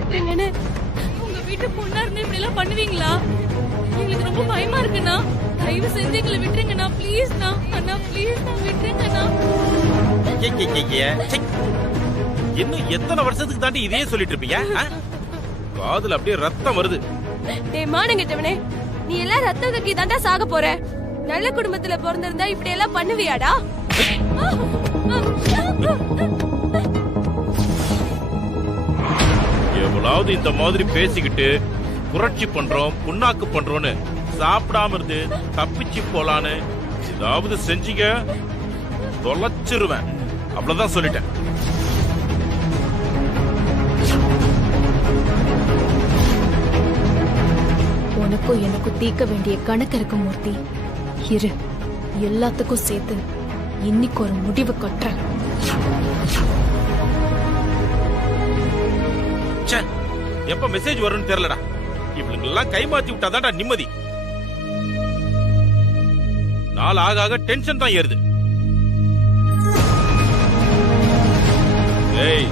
விட்டுருங்கன்னு. உங்க வீட்டு பொண்ணா இருந்து இப்படி எல்லாம் பண்ணுவீங்களா? எங்களுக்கு ரொம்ப பயமா இருக்குண்ணா. தயவு செஞ்சு எங்களை விட்டுருங்கண்ணா, ப்ளீஸ்ண்ணா. அண்ணா ப்ளீஸ்ண்ணா, விட்டுருங்கண்ணா. இன்னும் எத்தனை வருஷத்துக்கு தாண்டி இதே சொல்லிட்டு இருப்பீங்க? காதுல அப்படியே ரத்தம் வருது. டேய் மானங்கெட்டவனே, நீ எல்லாம் ரத்தம் கக்கி தாண்டா சாக போற. நல்ல குடும்பத்துல பிறந்திருந்தா இப்படி எல்லாம் பண்ணுவியாடா? எவ்வளவு இந்த மாதிரி பேசிக்கிட்டு புரட்சி பண்றோம் புண்ணாக்கு பண்றோம்னு சாப்பிடாம இருந்து தப்பிச்சு போலான்னு ஏதாவது செஞ்சீங்க தொலைச்சிருவேன். அவ்வளவுதான் சொல்லிட்டேன். உனக்கும் எனக்கும் தீர்க்க வேண்டிய கணக்கு இருக்கு மூர்த்தி. இரு, எல்லாத்துக்கும் சேர்த்து இன்னைக்கு ஒரு முடிவு கட்டுறேன். எப்ப மெசேஜ் வரும்னு தெரியலடா. இவளுங்கெல்லாம் கைமாத்தி விட்டாதான்டா நிம்மதி. நாள் ஆக ஆக டென்ஷன் தான் ஏறுது. ஏய்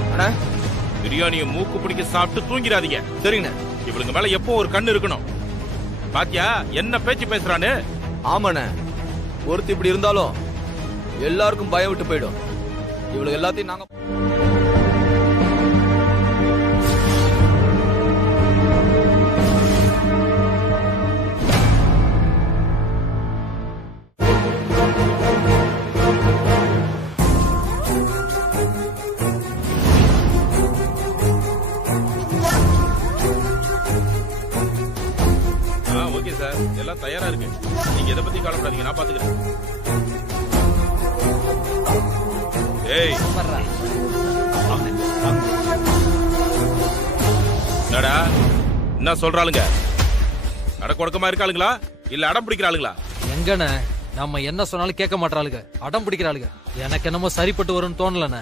பிரியாணியை மூக்கு பிடிக்க சாப்பிட்டு தூங்கிடாதீங்க. சரிங்க. இவளுங்க மேல எப்போ ஒரு கண்ணு இருக்கணும். பாத்தியா என்ன பேச்சு பேசுறான்னு? ஆமாண்ண, ஒருத்தி இப்படி இருந்தாலும் எல்லாருக்கும் பயம் விட்டு போயிடும். இவளுக்கு எல்லாத்தையும் நாங்க ஓகே சார், எல்லாம் தயாரா இருக்கு. நீங்க எதை பத்தி கவலைப்படாதீங்க, நான் பாத்துக்கிறேன். ஏய் என்னடா என்ன சொல்றாளுங்க? அடக்கொடக்கமா இருக்காளுங்களா இல்ல அடம் பிடிக்கிறாளுங்களா? எங்கண்ண நம்ம என்ன சொன்னாலும் கேட்க மாட்டாளுங்க, அடம் பிடிக்கிறாளுங்க. எனக்கு என்னமோ சரிப்பட்டு வரும்னு தோணலண்ண.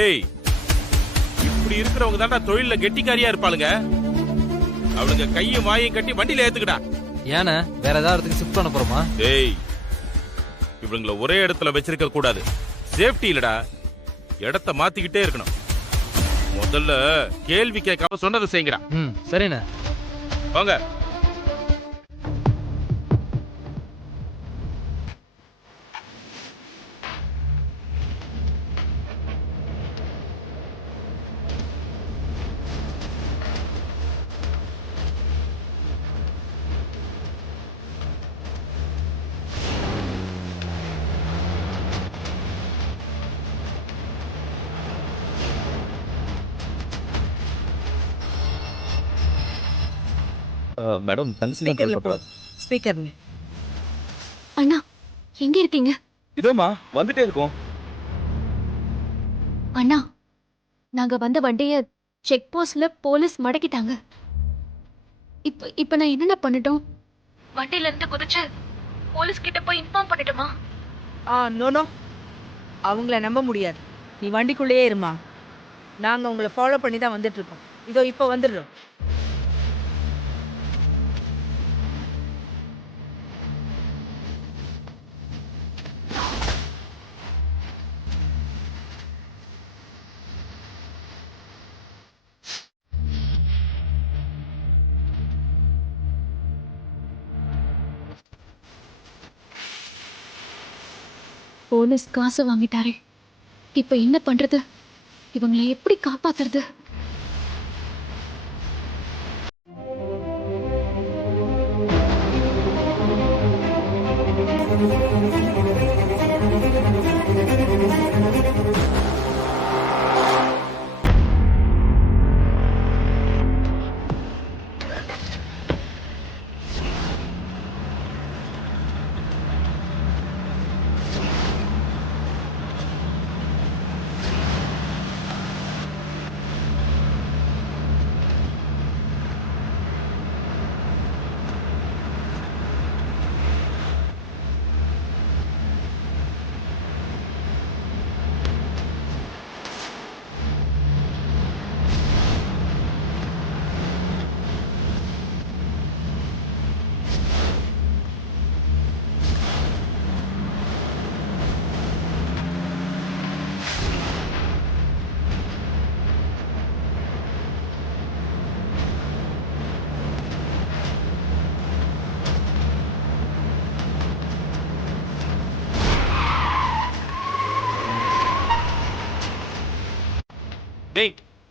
ஏய் இப்படி இருக்கிறவங்க தான்டா தொழில கெட்டிக்காரியா இருப்பாளுங்க. அவளுங்க கையும் வாயும் கட்டி வண்டியில ஏத்துக்கடா. ஏன வேற ஏதாவது இடத்துக்கு ஷிஃப்ட் பண்ண போறோமா? ஏய் இவங்கள ஒரே இடத்துல வச்சிருக்க கூடாது. சேஃப்டி இல்லடா, இடத்த மாத்திக்கிட்டே இருக்கணும். முதல்ல கேள்வி கேட்காம சொன்னதை செய்யுங்கடா. சரிண்ண வாங்க. Madam speaker. அண்ணா எங்க இருக்கீங்க? இதோமா வந்துட்டே இருக்கோம். அண்ணா நாங்க வந்த வண்டிய செக் போஸ்ட்ல போலீஸ் மடக்கிட்டாங்க. இப்ப நான் என்னென்ன பண்ணட்டும்? வண்டியில இருந்து குதிச்சு போலீஸ் கிட்ட போய் இன்ஃபார்ம் பண்ணட்டுமா? நோ அவங்கள நம்ப முடியாது. நீ வண்டிக்குள்ளேயே இருமா. நாங்க உங்களை ஃபாலோ பண்ணி தான் வந்துட்டு இருக்கோம். இதோ இப்போ வந்துடுறோம். போலீஸ் காசு வாங்கிட்டாரே, இப்ப என்ன பண்றது? இவங்களை எப்படி காப்பாத்துறது?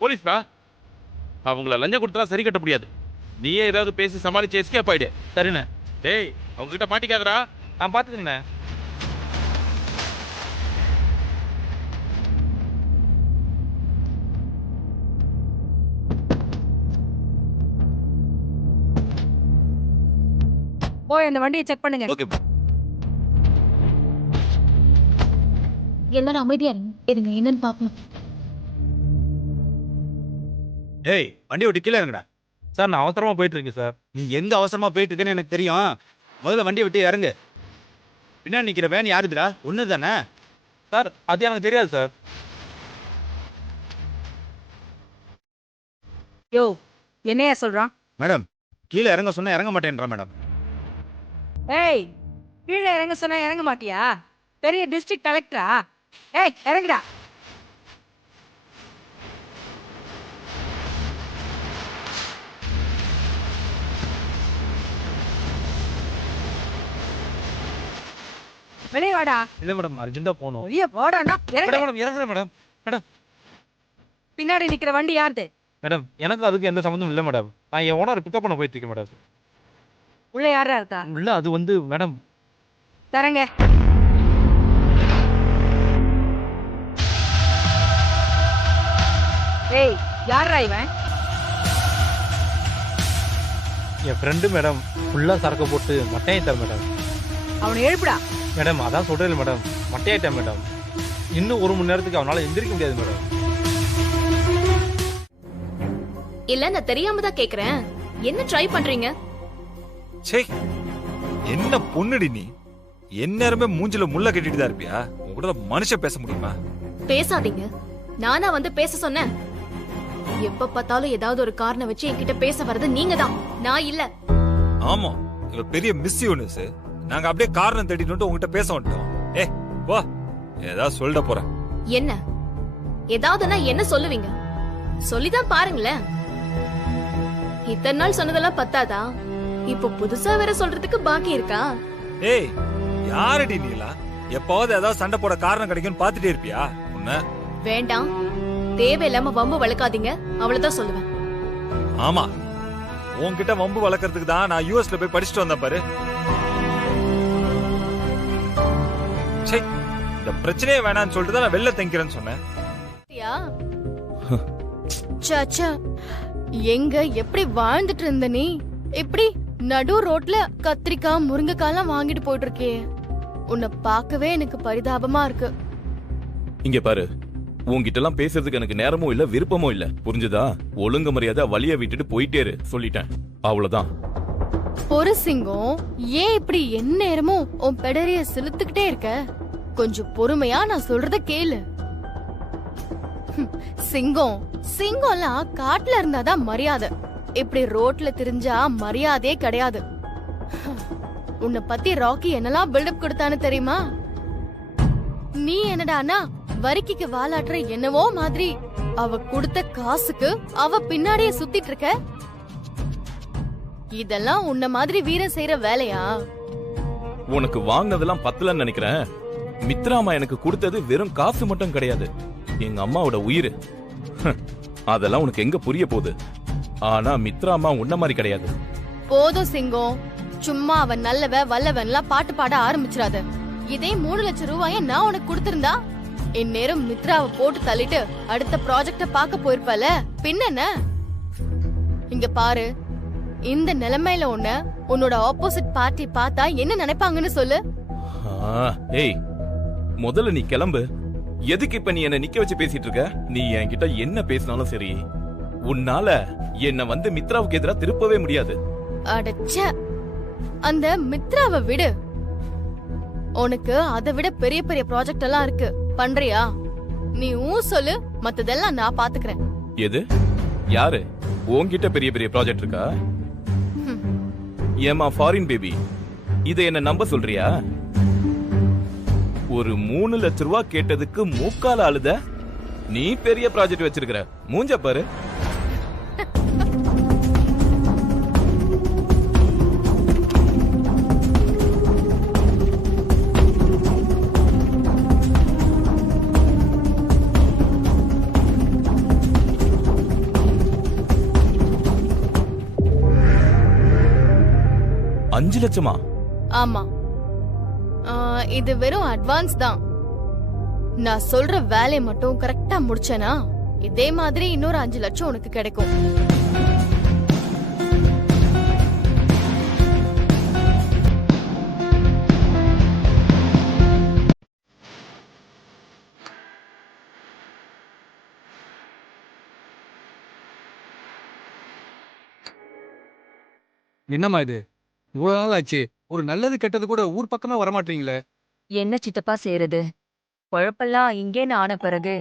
போலீஸ்பா, அவங்கள லஞ்சம் கொடுத்தா சரி கட்ட முடியாது. நீயே ஏதாவது பேசி சமாளிச்சு எஸ்கேப் ஆயிடு. சரிண்ணே. டேய், அவங்க கிட்ட மாட்டிக்காதடா. நான் பார்த்துக்கண்ணே. போய் அந்த வண்டியை செக் பண்ணுங்க. ஓகே. எல்லாரும் அமைதியா இருங்க, என்னன்னு பாப்போம். ஏய், வண்டி விட்டு கீழே இறங்குடா. சார் நான் அவசரமா போயிட்டு இருக்கேன் சார். நீ எங்க அவசரமா போயிட்டு இருக்கேன்னு எனக்கு தெரியும். முதல்ல வண்டியை விட்டு இறங்கு. பின்னாடி நிக்கிற வேன் யாருதுடா? ஒண்ணு தானே? சார் அது எனக்கு தெரியாது சார். யோ, என்னையா சொல்றான்? மேடம், கீழே இறங்க சொன்னா இறங்க மாட்டேன்றா மேடம். ஏய், கீழே இறங்க சொன்னா இறங்க மாட்டியா? பெரிய டிஸ்ட்ரிக்ட் கலெக்டரா? ஏய், இறங்குடா. வெளியே வாடா. இல்லை மேடம், அர்ஜென்ட்டா போகணும். வெளியே போடாண்ணா. மேடம் மேடம் இறங்குறேன் மேடம். மேடம் பின்னாடி நிக்கிற வண்டி யாருது? மேடம் எனக்கு அதுக்கு எந்த சம்மந்தமும் இல்லை மேடம். நான் என் ஓனர் பிக்கப் பண்ண போயிட்டு இருக்கேன் மேடம். உள்ள யாரா இருக்கா? இல்லை அது வந்து மேடம். தரங்க. ஏய், யாரா இவன்? என் ஃப்ரெண்டு மேடம். ஃபுல்லாக சரக்கு போட்டு மட்டையாயிட்டார் மேடம். அவனை எழுப்புடா. மேடம் அதான் சொல்கிறேன் மேடம், மட்டையாயிட்டேன் மேடம். இன்னும் 1 மணி நேரத்துக்கு அவனால் எந்திரிக்க முடியாது மேடம். இல்ல நான் தெரியாம தான் கேக்குறேன். என்ன ட்ரை பண்றீங்க? சே, என்ன பொண்ணுடி நீ? எந்நேரமே மூஞ்சில முள்ள கட்டிட்டு தான் இருப்பியா? உன் கூட மனுஷன் பேச முடியுமா? பேசாதீங்க. நானா வந்து பேச சொன்னேன்? எப்ப பார்த்தாலும் ஏதாவது ஒரு காரணம் வச்சு என்கிட்ட பேச வர்றது நீங்க தான், நான் இல்ல. ஆமா, இவ பெரிய மிஸ்யூனிஸ். நாங்க அப்படியே காரணம் தேடிட்டு உங்ககிட்ட பேச வந்துட்டோம். ஏ வா, ஏதாவது சொல்ல போறேன். என்ன ஏதாவதுன்னா என்ன சொல்லுவீங்க? சொல்லிதான் பாருங்களேன். இத்தனை நாள் சொன்னதெல்லாம் பத்தாதா? இப்போ புதுசா வேற சொல்றதுக்கு பாக்கி இருக்கா? ஏய், யாரடி நீலா? எப்பாவது ஏதாவது சண்டை போட காரணம் கிடைக்கும்னு பாத்துட்டே இருப்பியா? உன்ன வேண்டாம், தேவையில்லாம வம்பு வளர்க்காதீங்க, அவ்வளவுதான் சொல்லுவேன். ஆமா, உன்கிட்ட வம்பு வளர்க்கறதுக்கு தான் நான் யூஎஸ்ல போய் படிச்சுட்டு வந்தேன் பாரு. சே, இந்த பிரச்சனையே வேணாம்னு சொல்லிட்டு தான் நான் வெளில தங்கிக்கிறேன்னு சொன்னேன். சாச்சா, எங்க எப்படி வாழ்ந்துட்டு இருந்த நீ இப்படி நடு ரோட்ல கத்திரிக்காய் முருங்கைக்காய்லாம் வாங்கிட்டு போயிட்டு இருக்கே? உன்னை பார்க்கவே எனக்கு பரிதாபமா இருக்கு. இங்க பாரு, உன்கிட்ட எல்லாம் பேசுறதுக்கு எனக்கு நேரமும் இல்ல, விருப்பமும் இல்ல. புரிஞ்சுதா? ஒழுங்கு மரியாதை வழிய விட்டுட்டு போயிட்டே இரு. சொல்லிட்டேன், அவ்வளவுதான். ஒரு சிங்கம், ஏன் இப்படி எந்நேரமும் உன் பெடரிய செலுத்துக்கிட்டே இருக்க? கொஞ்சம் பொறுமையா நான் சொல்றத கேளு. சிங்கம் சிங்கம்லாம் காட்டுல இருந்தாதான் மரியாதை. இப்படி ரோட்ல திரிஞ்சா மரியாதையே கிடையாது. உன்னை பத்தி ராக்கி என்னெல்லாம் பில்டப் கொடுத்தான்னு தெரியுமா? நீ என்னடானா வரிக்கிக்கு வாலாட்டுற என்னவோ மாதிரி அவ கொடுத்த காசுக்கு அவ பின்னாடியே சுத்திட்டு இருக்க. இதெல்லாம் உன்ன மாதிரி வீரன் செய்யற வேலையா? உனக்கு வாங்கினதெல்லாம் பத்தலன்னு நினைக்கிறேன். மித்ராமா எனக்கு கொடுத்தது வெறும் காசு மட்டும் கிடையாது, எங்க அம்மாவோட உயிர். அதெல்லாம் உனக்கு எங்க புரிய போகுது? ஆனா மித்ராமா உன்ன மாதிரி கிடையாது. போதும் சிங்கம், சும்மா அவன் நல்லவ வல்லவன்லாம் பாட்டு பாட ஆரம்பிச்சிடாத. இதே 3 லட்சம் ரூபாய நான் உனக்கு கொடுத்திருந்தா இந்நேரம் மித்ராவை போட்டு தள்ளிட்டு அடுத்த ப்ராஜெக்ட பார்க்க போயிருப்பல. பின்ன இங்க பாரு, இந்த நிலைமையில உன்னோட ஆப்போசிட் பார்ட்டி பார்த்தா என்ன நினைப்பாங்கன்னு சொல்லு. ஏய், முதல்ல நீ கிளம்பு. எதுக்கு இப்ப நீ என்ன நிக்க வச்சு பேசிட்டு இருக்க? நீ என்கிட்ட என்ன பேசினாலும் சரி, உன்னால என்ன வந்து மித்ராவுக்கு எதிராக திருப்பவே முடியாது. அடச்ச, அந்த மித்ராவை விடு. உனக்கு அதை விட பெரிய பெரிய ப்ராஜெக்ட் எல்லாம் இருக்கு, பண்றியா? நீ சொல்லு, மத்ததெல்லாம் நான் பாத்துக்கிறேன். எது? யாரு? உன்கிட்ட பெரிய பெரிய ப்ராஜெக்ட் இருக்கா? ஏமா ஃபாரின் பேபி, இத என்ன நம்ப சொல்றியா? ஒரு 3 லட்சம் ரூபாய் கேட்டதுக்கு மூக்கால அழுத. நீ பெரிய ப்ராஜெக்ட் வச்சிருக்கிற, மூஞ்ச பாரு. 5 லட்சமா? ஆமா. இது வெறும் அட்வான்ஸ் தான். நான் சொல்ற வேலையை மட்டும் கரெக்டா முடிச்சேனா இதே மாதிரி இன்னொரு 5 லட்சம் உனக்கு கிடைக்கும். என்னம்மா இது இவ்வளவு நாள் ஆச்சு, ஒரு நல்லது கெட்டது கூட ஊர் பக்கமே வரமாட்டீங்களே? என்ன சித்தப்பா செய்யறது? குழப்பெல்லாம் இங்கேன்னு ஆன பிறகு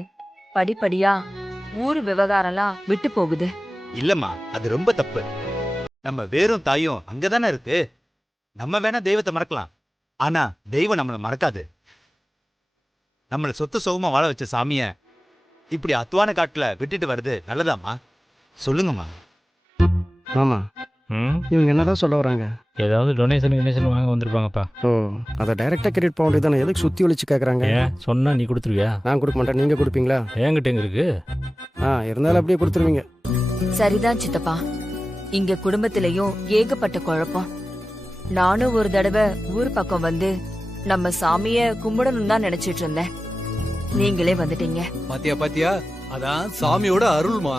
படிப்படியா ஊர் விவகாரம்லாம் விட்டு போகுது. இல்லம்மா, அது ரொம்ப தப்பு. நம்ம வேறும் தாயும் அங்கதானே இருக்கு. நம்ம வேணா தெய்வத்தை மறக்கலாம், ஆனா தெய்வம் நம்மளை மறக்காது. நம்மள சொத்து சுகமா வாழ வச்ச சாமிய இப்படி அத்துவான காட்டுல விட்டுட்டு வருது நல்லதாம்மா? சொல்லுங்கம்மா. ஆமா, இவங்க என்னதான் சொல்ல வராங்க? ஏதாவது டொனேஷன் வாங்க வந்திருப்பாங்கப்பா. ஓ, அதை டைரக்டா கிரெடிட் பண்ண வேண்டியதானே? எதுக்கு சுத்தி ஒழிச்சு கேட்குறாங்க? ஏன் சொன்னா நீ கொடுத்துருவியா? நான் கொடுக்க மாட்டேன், நீங்க கொடுப்பீங்களா? என்கிட்ட எங்க இருக்கு? இருந்தாலும் அப்படியே கொடுத்துருவீங்க. சரிதான் சித்தப்பா, இங்க குடும்பத்திலயும் ஏகப்பட்ட குழப்பம். நானும் ஒரு தடவை ஊர் பக்கம் வந்து நம்ம சாமிய கும்பிடணும் தான் நினைச்சிட்டு இருந்தேன். நீங்களே வந்துட்டீங்க. பாத்தியா அதான் சாமியோட அருள்மா.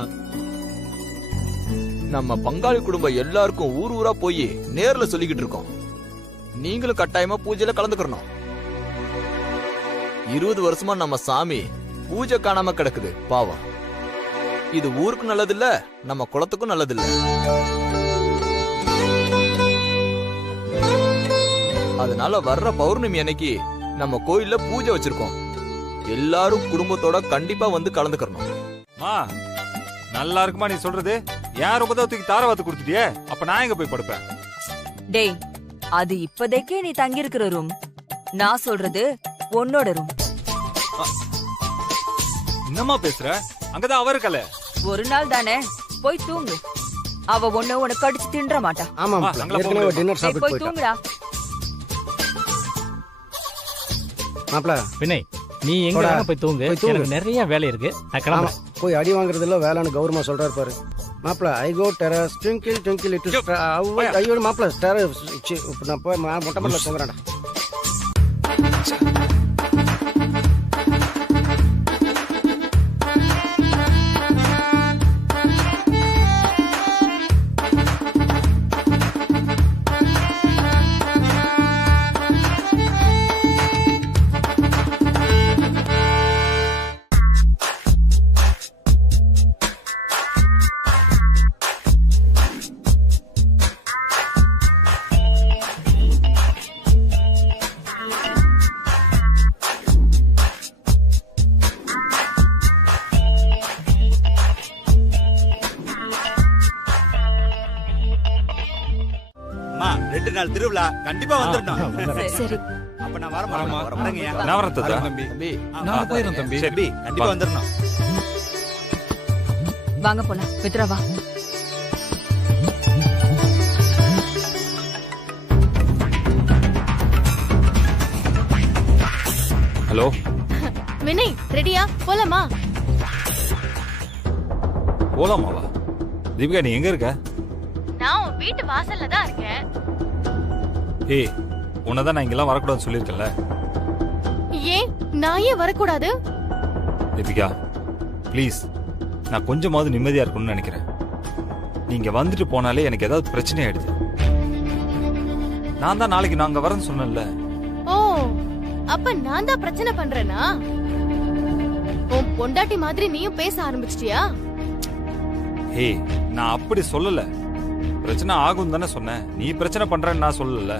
நம்ம பங்காளி குடும்பம் எல்லாருக்கும் ஊர் ஊரா போய் நேர்ல சொல்லிக்கிட்டு இருக்கோம். நீங்களும் கட்டாயமா பூஜையில கலந்துக்கணும். 20 வருஷமா நம்ம சாமி பூஜை காணாம கிடக்குது பாவம். இது ஊருக்கு நல்லதில்ல, நம்ம குலத்துக்கும் நல்லதில்ல. அதனால வர்ற பௌர்ணமி அன்னைக்கு நம்ம கோயில்ல பூஜை வச்சிருக்கோம். எல்லாரும் குடும்பத்தோட கண்டிப்பா வந்து கலந்துக்கணும். நல்லா இருக்குமா நீ சொல்றது? யார் ரொம்ப தூக்கி தாரவாத்து கொடுத்துட்டியே, அப்ப நான் எங்க போய் படுப்பேன்? டேய், அது இப்போதைக்கே நீ தங்கி இருக்கிற ரூம். நான் சொல்றது உன்னோட ரூம். என்னம்மா பேசுற? அங்கதான் அவ இருக்கல. ஒரு நாள் தானே, போய் தூங்கு. அவ ஒண்ணு உனக்கு அடிச்சு தின்ற மாட்டா. ஆமா, ஏற்கனவே டின்னர் சாப்பிட்டு போய் போயிட்டா. தூங்குடா. மாப்ள வினய், நீ எங்க வேணா போய் தூங்கு. எனக்கு நிறைய வேலை இருக்கு, நான் கிளம்புறேன். போய் அடி வாங்குறதுல வேலைன்னு கௌரவமா சொல்றாரு பாரு. மாப்ள, ஐ கோ டெரஸ் ட்விங்கிள் ட்விங்கிள் லிட்டில் ஐயோ மாப்ள டெரஸ். நான் போய் மொட்டை மாடல தூங்குறேன்டா. அம்மா, 2 நாள் திருவிழா கண்டிப்பா வந்துடணும். சரி, அப்ப நான் வரேங்க. நான் வரேன் தாத்தா. தம்பி நான் போயிடும் தம்பி. சரி, கண்டிப்பா வந்துடணும். வாங்க போலாம். மித்ரா வா. ஹலோ வினய், ரெடியா? போலாமா? போலாமாவா? தீபிகா நீ எங்க இருக்க? நான் உன் வீட்டு வாசல்ல தான் இருக்கேன். ஏய், உன்னதான் நான் இங்கெல்லாம் வரக்கூடாதுன்னு சொல்லியிருக்கேன்ல. ஏன் நான் ஏன் வரக்கூடாது? தீபிகா ப்ளீஸ், நான் கொஞ்சமாவது நிம்மதியா இருக்கணும்னு நினைக்கிறேன். நீங்க வந்துட்டு போனாலே எனக்கு ஏதாவது பிரச்சனை ஆயிடுது. நான் தான் நாளைக்கு நாங்க வரேன்னு சொன்னேன்ல. ஓ, அப்ப நான் தான் பிரச்சனை பண்றேனா? உன் பொண்டாட்டி மாதிரி நீயும் பேச ஆரம்பிச்சிட்டியா? ஏய், நான் அப்படி சொல்லல. பிரச்சனை ஆகும் தானே சொன்னேன். நீ பிரச்சனை பண்றேன்னு நான் சொல்லல.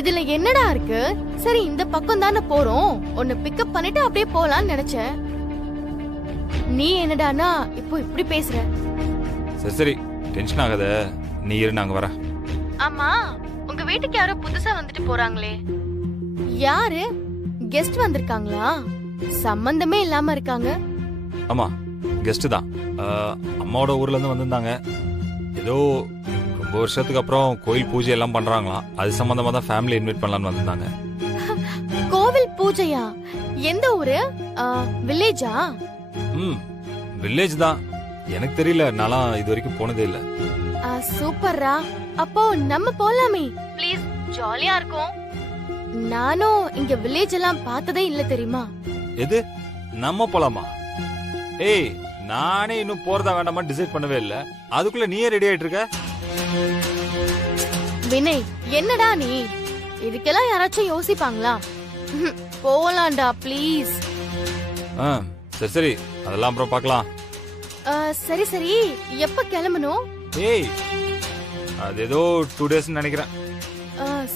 இதுல என்னடா இருக்கு? சரி, இந்த பக்கம் தானே போறோம், உன்னை பிக்கப் பண்ணிட்டு அப்படியே போலான்னு நினைச்சேன். நீ என்னடானா இப்போ இப்படி பேசுற? சரி சரி, டென்ஷன் ஆகாத, நீ இரு, நாங்க வரேன். ஆமா, உங்க வீட்டுக்கு யாரோ புதுசா வந்துட்டு போறாங்களே, யாரு? கெஸ்ட் வந்திருக்காங்களா? சம்பந்தமே இல்லாம இருக்காங்க. ஆமா, கெஸ்ட் தான். அம்மாவோட ஊர்ல இருந்து வந்திருந்தாங்க. ஏதோ ரொம்ப வருஷத்துக்கு அப்புறம் கோயில் பூஜை எல்லாம் பண்றாங்களாம். அது சம்பந்தமா தான் ஃபேமிலி இன்வைட் பண்ணலாம்னு வந்திருந்தாங்க. கோவில் பூஜையா? எந்த ஊரு? வில்லேஜா? வில்லேஜ் தான். எனக்கு தெரியல, நான்லாம் இது வரைக்கும் போனதே இல்ல. சூப்பர்ரா. அப்போ நம்ம போலாமே. ப்ளீஸ், ஜாலியா இருக்கும். நானும் இங்க வில்லேஜ் எல்லாம் பார்த்ததே இல்ல தெரியுமா? எது நம்ம போலாமா? ஏய், நானே இன்னும் போறதா வேண்டாமா டிசைட் பண்ணவே இல்ல, அதுக்குள்ள நீயே ரெடி ஆயிட்டு இருக்க. வினய், என்னடா நீ? இதுக்கெல்லாம் யாராச்சும் யோசிப்பாங்களா? போலாம்டா ப்ளீஸ். சரி சரி, அதெல்லாம் அப்புறம் பார்க்கலாம். சரி சரி, எப்ப கிளம்பணும்? ஏய், அது ஏதோ 2 days நினைக்கிறேன்.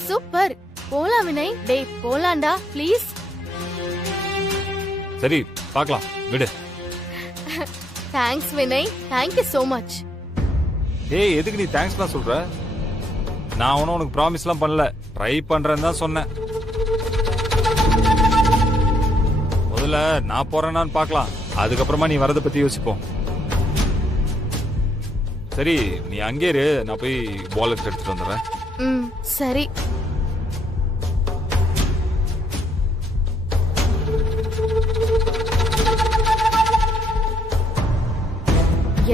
சூப்பர், போலாம் வினய். டேய் போலாம்டா ப்ளீஸ். சரி பார்க்கலாம், விடு. Thanks Vinay, thank you so much. ஏய், எதுக்கு நீ தேங்க்ஸ்லாம் சொல்ற? நான் ஒன்னும் உனக்கு ப்ராமிஸ்லாம் பண்ணல, ட்ரை பண்றேன்னு தான் சொன்னேன். முதல்ல நான் போறேன்னான்னு பார்க்கலாம், அதுக்கப்புறமா நீ வரதை பத்தி யோசிப்போம். சரி, நீ அங்கே இரு, நான் போய் வாலெட் எடுத்துட்டு வந்துடுறேன். சரி.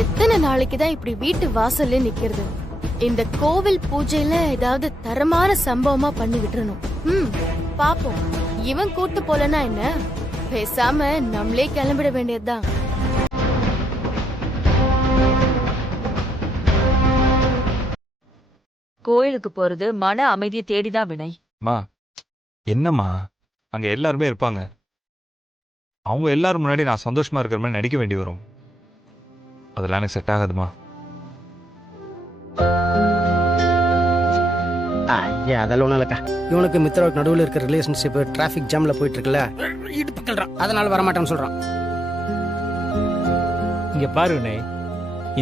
எத்தனை நாளைக்கு தான் இப்படி வீட்டு வாசல்ல நிக்கிறது? இந்த கோவில் பூஜையில ஏதாவது தரமான சம்பவமா பண்ணி விட்டுறணும். பாப்போம். இவன் கூட்டு போலனா என்ன, பேசாம நம்மளே கிளம்பிட வேண்டியதுதான். கோயிலுக்கு போறது மன அமைதியை தேடிதான் வினய். மா, என்னம்மா, அங்க எல்லாருமே இருப்பாங்க. அவங்க எல்லாரும் முன்னாடி நான் சந்தோஷமா இருக்கிற மாதிரி நடிக்க வேண்டி வரும். அதெல்லாம் எனக்கு செட் ஆகாதுமா. அதெல்லாம் ஒன்றும் இல்லைக்கா. இவனுக்கு மித்ராவுக்கு நடுவில் இருக்கிற ரிலேஷன்ஷிப் டிராஃபிக் ஜாம்ல போயிட்டு இருக்குல்ல, இடுப்புக்கல்றான், அதனால வரமாட்டான்னு சொல்றான். இங்க பாரு வினய்,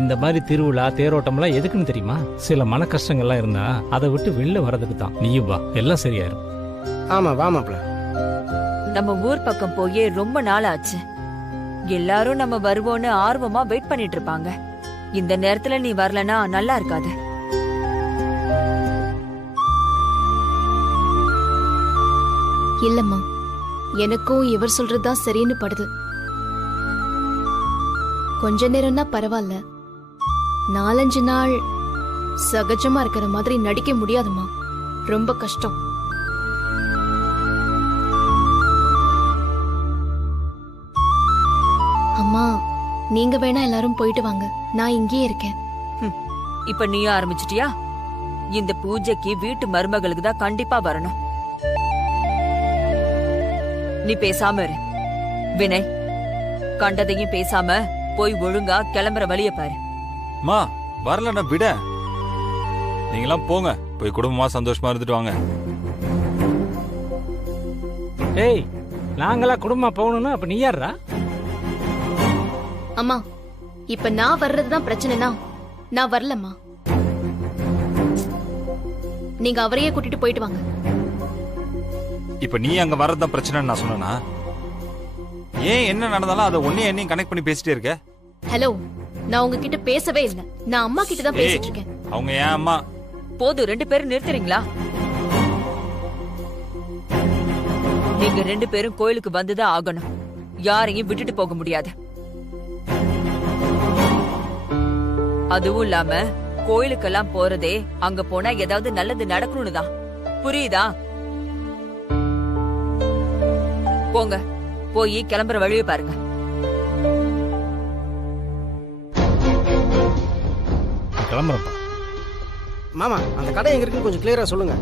இந்த மாதிரி திருவிழா தேரோட்டம்லாம் எதுக்குன்னு தெரியுமா? சில மன கஷ்டங்கள்லாம் இருந்தா அதை விட்டு வெளில வர்றதுக்கு தான். நீயும் வா, எல்லாம் சரியாயிரும். ஆமா வாமாப்ல. நம்ம ஊர் பக்கம் போய் ரொம்ப நாள் ஆச்சு. எல்லாரும் நம்ம வருவோன்னு ஆர்வமா வெயிட் பண்ணிட்டு இருப்பாங்க. இந்த நேரத்துல நீ வரலனா நல்லா இருக்காது. இல்லம்மா, எனக்கும் இவர் சொல்றதுதான் சரின்னு படுது. கொஞ்ச நேரம்னா பரவாயில்ல, 4-5 நாள் சகஜமா இருக்கிற மாதிரி நடிக்க முடியாதுமா. ரொம்ப கஷ்டம். அம்மா, நீங்க வேணா எல்லாரும் போயிட்டு வாங்க, நான் இங்கேயே இருக்கேன். இப்ப நீயும் ஆரம்பிச்சிட்டியா? இந்த பூஜைக்கு வீட்டு மருமகளுக்கு தான் கண்டிப்பா வரணும். நீ பேசாம இரு வினய். கண்டதையும் பேசாம போய் ஒழுங்கா கிளம்புற வழிய பாரு. மா, வரலன்னா விட. நீங்களாம் போங்க, போய் குடும்பமா சந்தோஷமா இருந்துட்டு வாங்க. ஏய், நாங்களா குடும்பமா போகணும்னா அப்ப நீ யாரா? அம்மா, இப்ப நான் வர்றதுதான் பிரச்சனைனா நான் வரலம்மா. நீங்க அவரையே கூட்டிட்டு போயிட்டு வாங்க. இப்ப நீ அங்க வர்றதுதான் பிரச்சனைன்னு நான் சொன்னா, ஏன் என்ன நடந்தாலும் அதை ஒன்னே என்னையும் கனெக்ட் பண்ணி பேசிட்டே இருக்க? ஹலோ, நான் உங்ககிட்ட பேசவே இல்ல, நான் அம்மா கிட்ட தான் பேசிட்டு இருக்கேன். அவங்க ஏன் அம்மா? போதும், 2 பேரும் நிறுத்துறீங்களா? நீங்க 2 பேரும் கோயிலுக்கு வந்துதான் ஆகணும். யாரையும் விட்டுட்டு போக முடியாது. அதுவும் இல்லாம கோயிலுக்கெல்லாம் போறதே அங்க போனா ஏதாவது நல்லது நடக்கணும்னு தான். புரியுதா? போங்க, போய் கிளம்புற வழியை பாருங்க. கிளம்புறப்பா. மாமா, அந்த கடை எங்க இருக்குன்னு கொஞ்சம் கிளியரா சொல்லுங்க.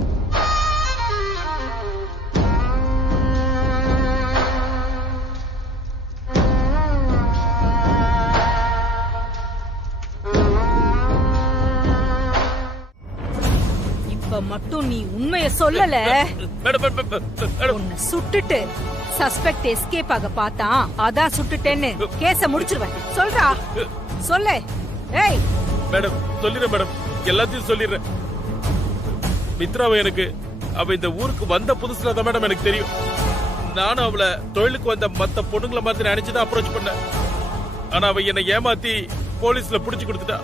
இப்ப மட்டும் நீ உண்மைய சொல்லல, உன்னை சுட்டுட்டு சஸ்பெக்ட் எஸ்கேப் ஆக பார்த்தான், அதான் சுட்டுட்டேன்னு கேஸ முடிச்சிருவேன். சொல்றா, சொல்லு. ஏய் மேடம், சொல்லிடுறேன் மேடம், எல்லாத்தையும் சொல்லிடுறேன். மித்ராவை எனக்கு அவ இந்த ஊருக்கு வந்த புதுசுல தான் மேடம் எனக்கு தெரியும். நானும் அவளை தொழிலுக்கு வந்த மத்த பொண்ணுங்களை மாதிரி நினைச்சுதான் அப்ரோச் பண்ணேன். ஆனா அவ என்னை ஏமாத்தி போலீஸ்ல புடிச்சு கொடுத்துட்டா.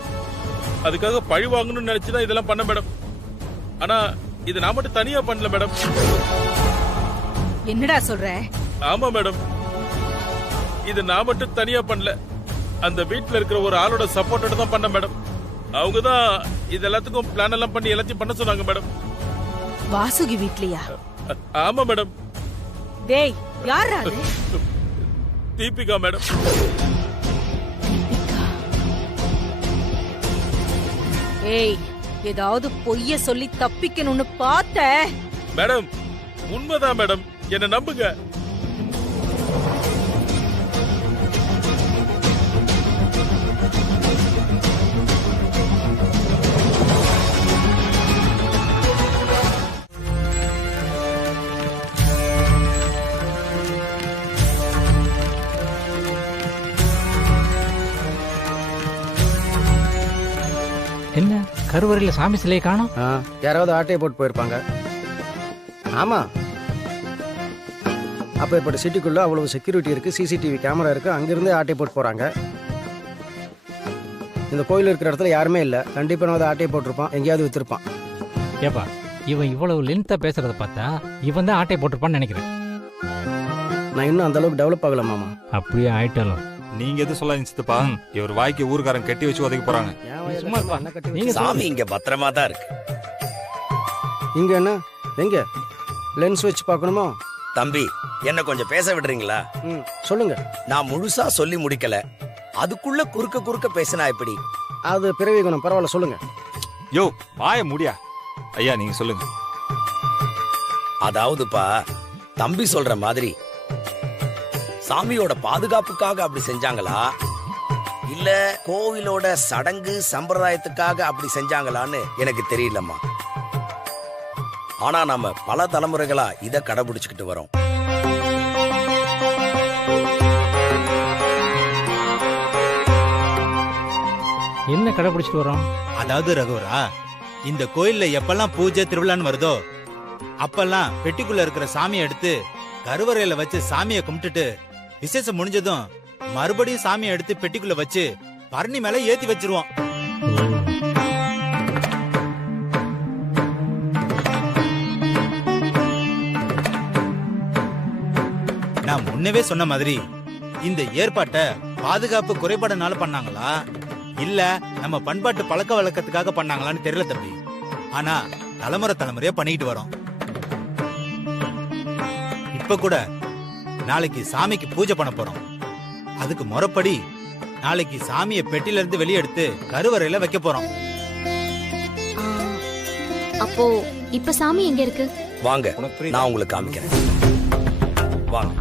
அதுக்காக பழி வாங்கணும்னு நினைச்சுதான் இதெல்லாம் பண்ண மேடம். ஆனா இது நான் மட்டும் தனியா பண்ணல மேடம். என்னடா சொல்ற? ஆமா மேடம், இது நான் மட்டும் தனியா பண்ணல. அந்த வீட்ல இருக்கிற ஒரு ஆளோட சப்போர்ட்டோட தான் பண்ண மேடம். அவங்க தான் இது எல்லாத்துக்கும் பிளான் எல்லாம் பண்ணி எல்லாத்தையும் பண்ண சொன்னாங்க மேடம். வாசுகி வீட்லயா? ஆமா மேடம். டேய் யார் அது? தீபிகா மேடம். ஏய் ஏதாவது பொய்ய சொல்லி தப்பிக்கணும்னு பார்த்த மேடம் உண்மைதான் மேடம், என்ன நம்புங்க. என்ன கருவறையில சாமி சிலையை காணோம்? யாராவது ஆட்டையை போட்டு போயிருப்பாங்க. ஆமா, அப்போ இப்படி சிட்டிக்குள்ள அவ்வளவு செக்யூரிட்டி இருக்கு, சிசிடிவி கேமரா இருக்கு, அங்கிருந்தே ஆட்டையை போட்டு போறாங்க. இந்த கோயில் இருக்கிற இடத்துல யாருமே இல்லை, கண்டிப்பா நான் ஆட்டையை போட்டிருப்பான், எங்கேயாவது வித்திருப்பான். ஏப்பா இவன் இவ்வளவு லென்த்தா பேசுறத பார்த்தா இவன் தான் ஆட்டை போட்டிருப்பான்னு நினைக்கிறேன். நான் இன்னும் அந்த அளவுக்கு டெவலப் ஆகல மாமா. அப்படியே ஆயிட்டாலும் நீங்க எதுவும் சொல்லாதீங்க சித்தப்பா. இவர் வாய்க்கு ஊர்காரன் கட்டி வச்சு உதைக்க போறாங்க. சாமி இங்க பத்திரமா தான் இருக்கு. இங்க என்ன எங்க லென்ஸ் வச்சு பார்க்கணுமோ? தம்பி என்ன கொஞ்சம் பேச விடுறீங்களா? சொல்லுங்க. நான் முழுசா சொல்லி முடிக்கல, அதுக்குள்ள குறுக்க குறுக்க பேசினா எப்படி? அது பிறவி குணம், பரவாயில்ல சொல்லுங்க. யோ வாய முடியா ஐயா, நீங்க சொல்லுங்க. அதாவதுப்பா, தம்பி சொல்ற மாதிரி சாமியோட பாதுகாப்புக்காக அப்படி செஞ்சாங்களா, இல்ல கோவிலோட சடங்கு சம்பிரதாயத்துக்காக அப்படி செஞ்சாங்களான்னு எனக்கு தெரியலம்மா. ஆனா நாம பல தலைமுறைகளா இத கடைபிடிச்சுக்கிட்டு வரோம். என்ன கடைபிடிச்சிட்டு வரோம்? அதாவது ரகுவரா, இந்த கோயில்ல எப்பெல்லாம் பூஜை திருவிழான்னு வருதோ அப்பெல்லாம் பெட்டிக்குள்ள இருக்கிற சாமியை எடுத்து கருவறையில வச்சு சாமியை கும்பிட்டுட்டு விசேஷம் முடிஞ்சதும் மறுபடியும் சாமியை எடுத்து பெட்டிக்குள்ள வச்சு பரணி மேல ஏத்தி வச்சிருவோம். நான் முன்னவே சொன்ன மாதிரி இந்த ஏற்பாட்டை பாதுகாப்பு குறைபாடுனால பண்ணாங்களா இல்ல நம்ம பண்பாட்டு பழக்க வழக்கத்துக்காக பண்ணாங்களான்னு தெரியல தம்பி. ஆனா தலைமுறை தலைமுறையா பண்ணிட்டு வரோம். இப்ப கூட நாளைக்கு சாமிக்கு பூஜை பண்ண போறோம். அதுக்கு முறைப்படி நாளைக்கு சாமியை பெட்டில இருந்து வெளியே எடுத்து கருவறையில வைக்க போறோம். அப்போ இப்ப சாமி எங்க இருக்கு? வாங்க, நான் உங்களுக்கு காமிக்கிறேன். வாங்க.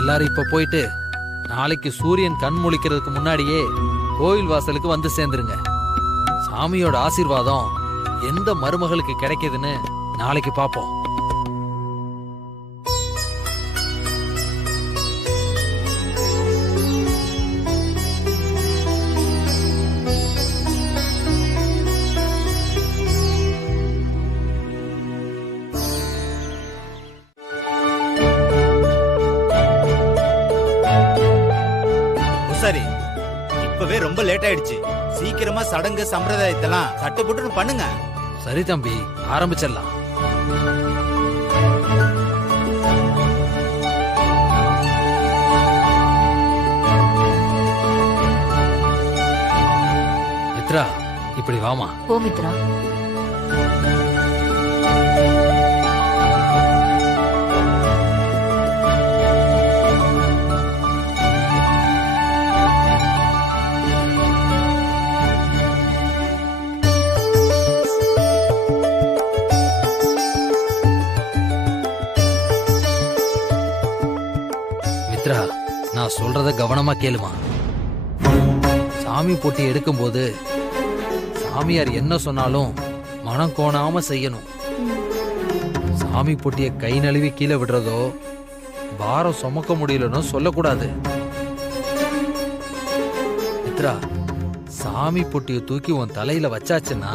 எல்லாரும் இப்ப போயிட்டு நாளைக்கு சூரியன் கண் முழிக்கிறதுக்கு முன்னாடியே கோயில் வாசலுக்கு வந்து சேர்ந்துருங்க. சாமியோட ஆசீர்வாதம் எந்த மருமகளுக்கு கிடைக்குதுன்னு நாளைக்கு பாப்போம். பூசாரி, இப்பவே ரொம்ப லேட் ஆயிடுச்சு. சீக்கிரமா சடங்கு சம்பிரதாயத்தெல்லாம் தட்டுப்புட்டுன்னு பண்ணுங்க. சரி தம்பி, ஆரம்பிச்சிடலாம். மித்ரா, இப்படி வாமா. போ மித்ரா. மித்ரா, நான் சொல்றத கவனமா கேளுமா. சாமி போட்டி எடுக்கும்போது சாமியார் என்ன சொன்னாலும் மனம் கோணாம செய்யணும். சாமி போட்டிய கை நழுவி கீழே விடுறதோ, பாரம் சுமக்க முடியலன்னு சொல்லக்கூடாது. மித்ரா, சாமி பொட்டியை தூக்கி உன் தலையில வச்சாச்சுன்னா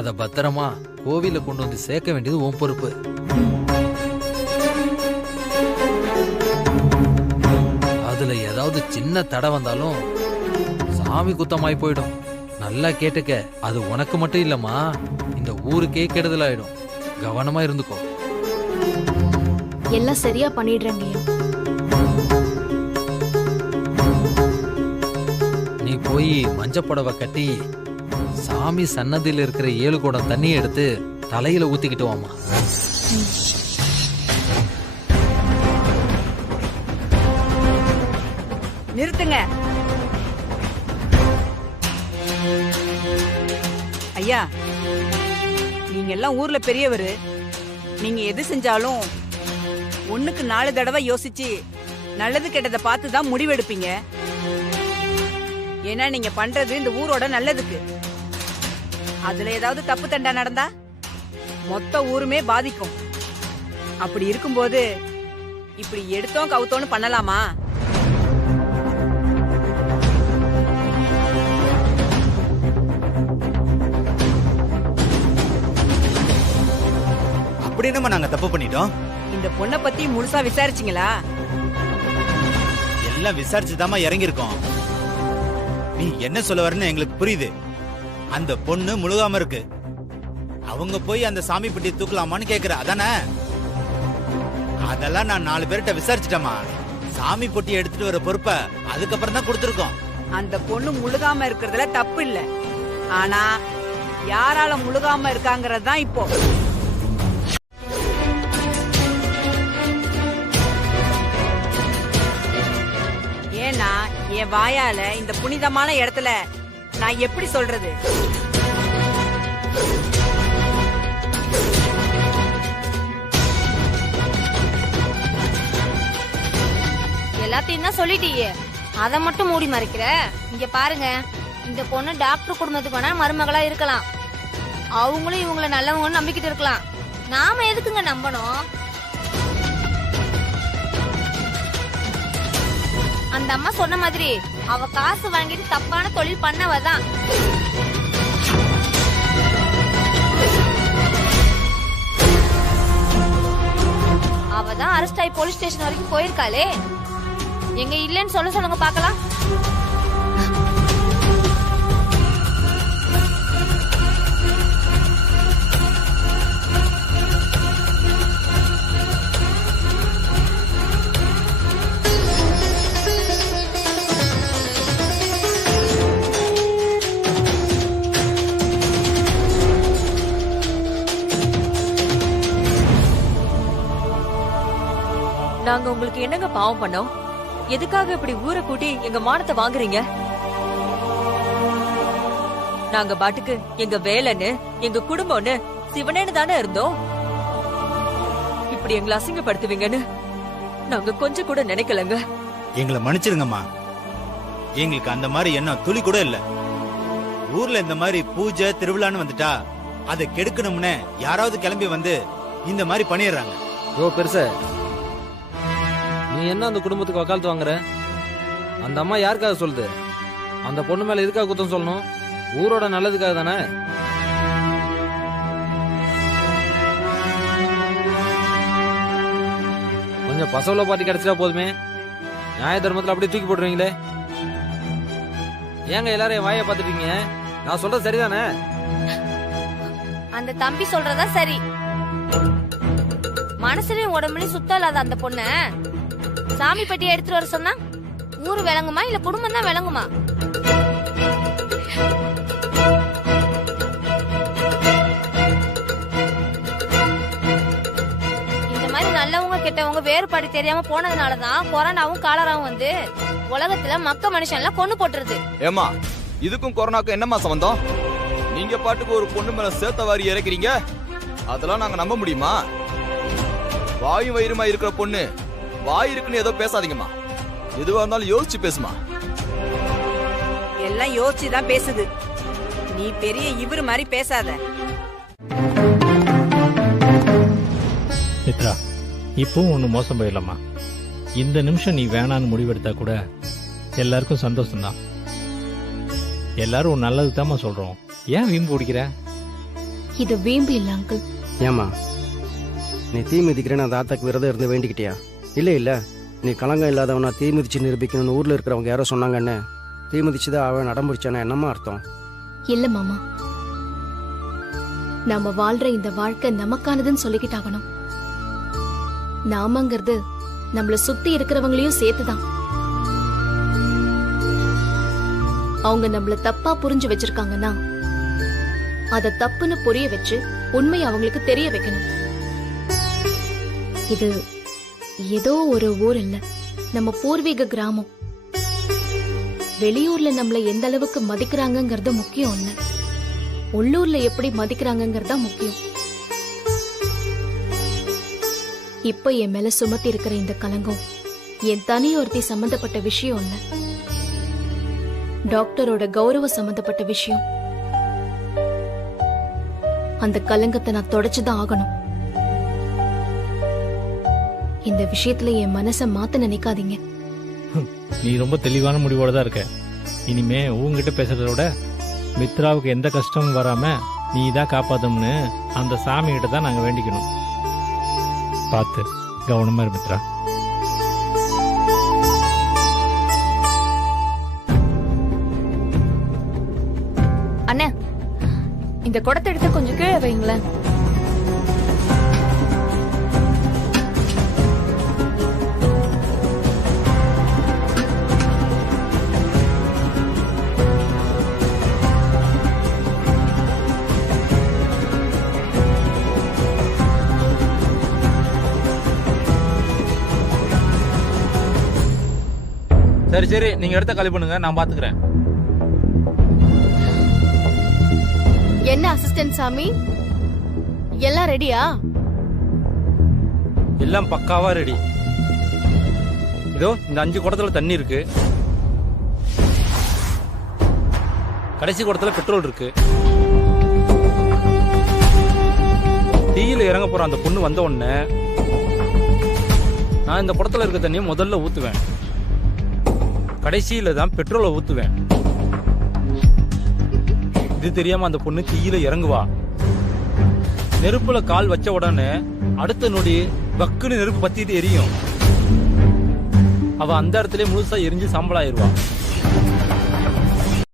அத பத்திரமா கோவில கொண்டு வந்து சேர்க்க வேண்டியது உன் பொறுப்பு. அதுல ஏதாவது சின்ன தடை வந்தாலும் சாமி குத்தமாய் போயிடும். நல்லா கேட்டுக்க, அது உனக்கு மட்டும் இல்லம்மா, இந்த ஊருக்கே கெடுதல் ஆயிடும். கவனமா இருந்துக்கோ. எல்லாம் சரியா பண்ணிடுறேங்க. நீ போய் மஞ்சப்படவை கட்டி சாமி சன்னதியில் இருக்கிற 7 குடம் தண்ணி எடுத்து தலையில ஊத்திக்கிட்டு வாமா. நிறுத்துங்க ஐயா. நீங்க எல்லாம் ஊர்ல பெரியவரு. நீங்க எது செஞ்சாலும் 1க்கு 4 தடவை யோசிச்சு நல்லது கெட்டதை பார்த்து தான் முடிவெடுப்பீங்க. ஏன்னா நீங்க பண்றது இந்த ஊரோட நல்லதுக்கு. அதுல ஏதாவது தப்பு தண்டா நடந்தா மொத்த ஊருமே பாதிக்கும். அப்படி இருக்கும்போது இப்படி எடுத்தோம் கவுத்தோன்னு பண்ணலாமா? அப்படி என்னமா நாங்க தப்பு பண்ணிட்டோம்? இந்த பொண்ணை பத்தி முழுசா விசாரிச்சீங்களா? எல்லாம் விசாரிச்சுதாமா இறங்கியிருக்கோம். நீ என்ன சொல்ல வரன்னு எங்களுக்கு புரியுது. அந்த பொண்ணு முழுகாம இருக்கு. அவங்க போய் அந்த சாமி பெட்டி தூக்கலாமான்னு கேக்குற, அதானே? அதெல்லாம் நான் 4 பேர்கிட்ட விசாரிச்சுட்டேமா. சாமி பொட்டி எடுத்துட்டு வர பொறுப்ப அதுக்கப்புறம் தான் கொடுத்துருக்கோம். அந்த பொண்ணு முழுகாம இருக்கிறதுல தப்பு இல்ல. ஆனா யாரால முழுகாம இருக்காங்கிறது தான் இப்போ. ஏன்னா என் வாயால இந்த புனிதமான இடத்துல நான் எப்படி சொல்றது? எல்லாத்தையும் தான் சொல்லிட்டீயே, அத மட்டும் மூடி மறைக்கிற. இங்க பாருங்க, இந்த பொண்ணு டாக்டர் குடும்பத்துக்கு வேணா மருமகளா இருக்கலாம். அவங்களும் இவங்கள நல்லவங்கன்னு நம்பிக்கிட்டு இருக்கலாம். நாம எதுக்குங்க நம்பணும்? அந்த அம்மா சொன்ன மாதிரி அவ காசு வாங்கிட்டு தப்பான தொழில் பண்ணவதான். அவதான் அரெஸ்ட் ஆகி போலீஸ் ஸ்டேஷன் வரைக்கும் போயிருக்காளே. எங்க இல்லன்னு சொல்லுங்க பாக்கலாம். நாங்க உங்களுக்கு என்னங்க பாவம் பண்ணோம்? எதுக்காக இப்படி ஊரை கூட்டி எங்க மானத்தை வாங்குறீங்க? நாங்க பாட்டுக்கு எங்க வேலைன்னு எங்க குடும்பம்னு சிவனேன்னு தானே இருந்தோம். இப்படி எங்களை அசிங்கப்படுத்துவீங்கன்னு நாங்க கொஞ்சம் கூட நினைக்கலங்க. எங்களை மன்னிச்சிருங்கம்மா. எங்களுக்கு அந்த மாதிரி எண்ணம் துளி கூட இல்ல. ஊர்ல இந்த மாதிரி பூஜை திருவிழான்னு வந்துட்டா அதை கெடுக்கணும்னு யாராவது கிளம்பி வந்து இந்த மாதிரி பண்ணிடுறாங்க. யோ பெருச, நீ என்ன அந்த குடும்பத்துக்கு வக்காலத்து வாங்குற? அந்த அம்மா யாருக்காக சொல்லுது? அந்த பொண்ணு மேல எதுக்காக குத்தம் சொல்லணும்? ஊரோட நல்லதுக்காக தானே. கொஞ்சம் பசவல பாட்டி கிடைச்சிட்டா போதுமே. நியாய தர்மத்துல அப்படியே தூக்கி போட்டுருவீங்களே. ஏங்க எல்லாரும் என் வாயை பார்த்துட்டீங்க? நான் சொல்றது சரிதானே? அந்த தம்பி சொல்றதா சரி. மனசுலயும் உடம்புலயும் சுத்தம் இல்லாத அந்த பொண்ண சாமி பெட்டியை எடுத்துட்டு வர சொன்னா ஊரு விளங்குமா இல்ல குடும்பம் தான் விளங்குமா? இந்த மாதிரி நல்லவங்க கெட்டவங்க வேறுபாடு தெரியாம போனதுனாலதான் கொரோனாவும் காலராவும் வந்து உலகத்துல மக்க மனுஷன் எல்லாம் கொண்டு போட்டுருது. ஏமா இதுக்கும் கொரோனாக்கும் என்னமா சம்பந்தம்? நீங்க பாட்டுக்கு ஒரு பொண்ணு மேல சேத்த வாரி இறக்கிறீங்க, அதெல்லாம் நாங்க நம்ப முடியுமா? வாயும் வயிறுமா இருக்கிற பொண்ணு வாய் இருக்குன்னு ஏதோ பேசாதீங்கம்மா. எதுவா இருந்தாலும் யோசிச்சு பேசுமா. எல்லாம் யோசிச்சுதான் பேசுது. நீ பெரிய இவரு மாதிரி பேசாத. மித்ரா, இப்பவும் ஒன்றும் மோசம் போயிடலாமா? இந்த நிமிஷம் நீ வேணான்னு முடிவெடுத்தா கூட எல்லாருக்கும் சந்தோஷம்தான். எல்லாரும் ஒரு நல்லது தாம்மா சொல்றோம். ஏன் வீம்பு பிடிக்கிற? இது வீம்பு இல்ல அங்கிள். ஏமா நீ தீ மிதிக்கிறேன்னு அந்த ஆத்தாக்கு விரதம் இருந்து வேண்டிக்கிட்டியா? இல்லை இல்லை, நீ கலங்கம் இல்லாதவனா தீ மிதிச்சு நிரூபிக்கணும்னு ஊரில் இருக்கிறவங்க யாரோ சொன்னாங்கன்னு தீ மிதிச்சுதான் அவன் நடமுடிச்சானா என்னம்மா அர்த்தம்? இல்ல மாமா, நாம வாழ்ற இந்த வாழ்க்கை நமக்கானதுன்னு சொல்லிக்கிட்டாகணும். நாமங்கிறது நம்மள சுத்தி இருக்கிறவங்களையும் சேர்த்துதான். அவங்க நம்மள தப்பா புரிஞ்சு வச்சிருக்காங்கன்னா அத தப்புன்னு புரிய வச்சு உண்மை அவங்களுக்கு தெரிய வைக்கணும். இது ஏதோ ஒரு ஊர் இல்ல, நம்ம பூர்வீக கிராமம். வெளியூர்ல நம்மள எந்த அளவுக்கு மதிக்கிறாங்கங்கிறது முக்கியம் இல்ல, உள்ளூர்ல எப்படி மதிக்கிறாங்கங்கிறது தான் முக்கியம். இப்ப என் மேல சுமத்தி இருக்கிற இந்த கலங்கம் என் தனி ஒருத்தி சம்பந்தப்பட்ட விஷயம் இல்ல, டாக்டரோட கௌரவ சம்பந்தப்பட்ட விஷயம். அந்த கலங்கத்தை நான் தொடச்சுதான் ஆகணும். இந்த விஷயத்துல என் மனசை மாத்த நினைக்காதீங்க. நீ ரொம்ப தெளிவான முடிவோட தான் இருக்க. இனிமே உங்ககிட்ட பேசுறத விட மித்ராவுக்கு எந்த கஷ்டமும் வராம நீ தான் காப்பாத்தணும்னு அந்த சாமி கிட்ட தான் நாங்க வேண்டிக்கணும். பார்த்து கவனமா இரு மித்ரா. அண்ணா, இந்த குடத்தை எடுத்து கொஞ்சம் கீழே வைங்களேன். சரி சரி, நீங்க இடத்த காலி பண்ணுங்க, நான் பாத்துக்கிறேன். என்ன அசிஸ்டன்ட் சாமி, எல்லாம் ரெடியா? எல்லாம் பக்காவா ரெடி. இதோ இந்த 5 குடத்துல தண்ணி இருக்கு, கடைசி குடத்துல பெட்ரோல் இருக்கு. தீயில இறங்க போற அந்த பொண்ணு வந்த உடனே நான் இந்த குடத்துல இருக்க தண்ணியை முதல்ல ஊத்துவேன், கடைசியில தான் பெட்ரோலை ஊத்துவேன். இது தெரியாம அந்த பொண்ணு தீயில இறங்குவா. நெருப்புல கால் வச்ச உடனே அடுத்த நொடி பக்குன்னு நெருப்பு பத்திட்டு எரியும். அவ அந்த இடத்துல முழுசா எரிஞ்சு சாம்பலாயிருவா.